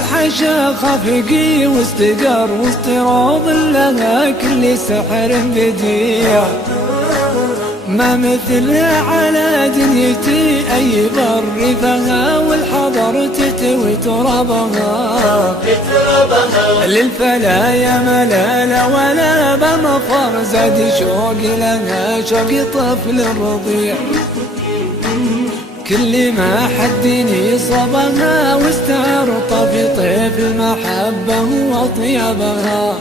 الحشا خفقي واستقر وسط روض لها كل سحر بديع. ما مثلها على دنيتي أي بر فيها والحضر تتوي ترابها. للفلايا ملالة ولا بمفر زاد شوقي لها شوقي طفل رضيع. كل ما حدني صبها واستعرط في طيف المحبة وطيبها.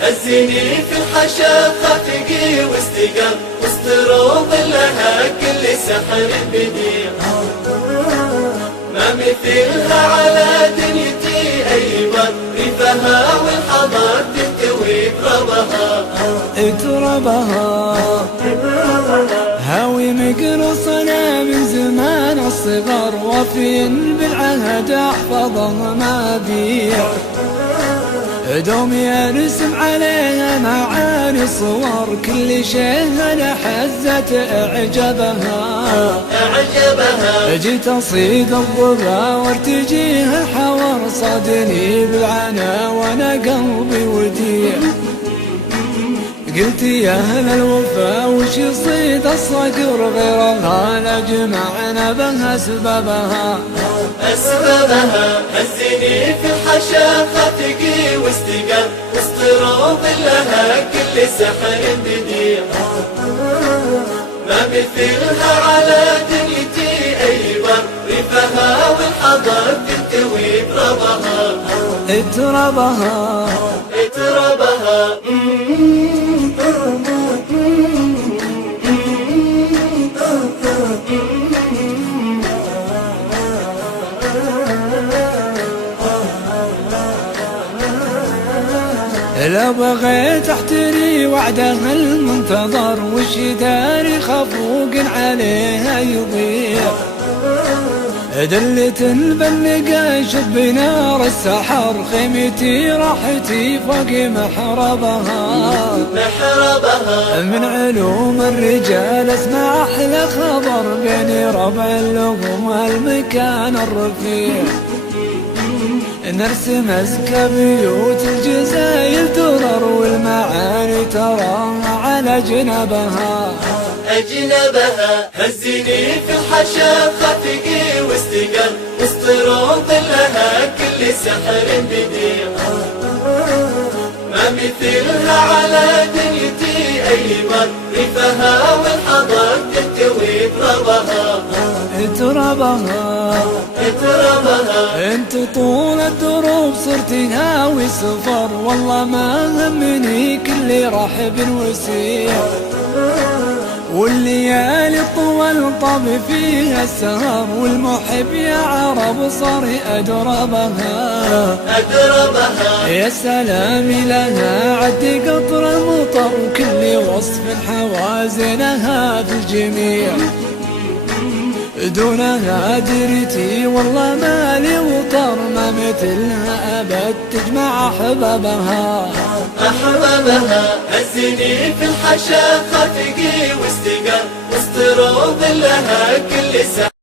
هزني في الحشا خفقي واستقر وسط روض لها كل سحر بديع. ما مثلها على دنيتي أي بر ريفها والحضر تنتوي تربها. هاوي مقرصنا من زمان الصغر وفي بالعهد احفظها ما بيع. دومي ارسم عليها معاني صور كل شيء انا حزت اعجبها. جيت اصيد الضبا وارتجيها الحور صادني بالعنا وانا قلبي وديع. قلت يا أهل الوفا وش يصيد الصقر غيرها لجمعنا بها أسبابها. هزني في الحشا خفقي واستقر وسط روض لها كل سحر بديع. ما مثلها على دنيتي أي بر ريفها والحضر تنتوي تربها. لو بغيت احتري وعدها المنتظر وش داري خفوق عليها يضيع. دلة بنقاش بنار السحر خيمتي راحتي فوق محربها. من علوم الرجال اسمع احلى خبر بين ربع اللغم والمكان الرفيع. نرسم أزكى بيوت الجزاير ترر والمعاني تراها على جنبها. هزني في الحشا خفقي واستقر وسط روض لها كل سحر بديع. ما مثلها على دنيتي أي بر ريفها والحضر تنتوي تربها. انت طول الدروب صرت هاوي سفر والله ما همني كل رحب وسيع. والليالي طول طب فيها السهر والمحب يا عرب صار أدربها. يا سلام لها عد قطر المطر وكل وصف حوازنها في الجميع. دونها درتي والله مالي وطر ما مثلها أبد تجمع أحبابها. هزني في الحشا خفقي واستقر وسط روض لها كل سحر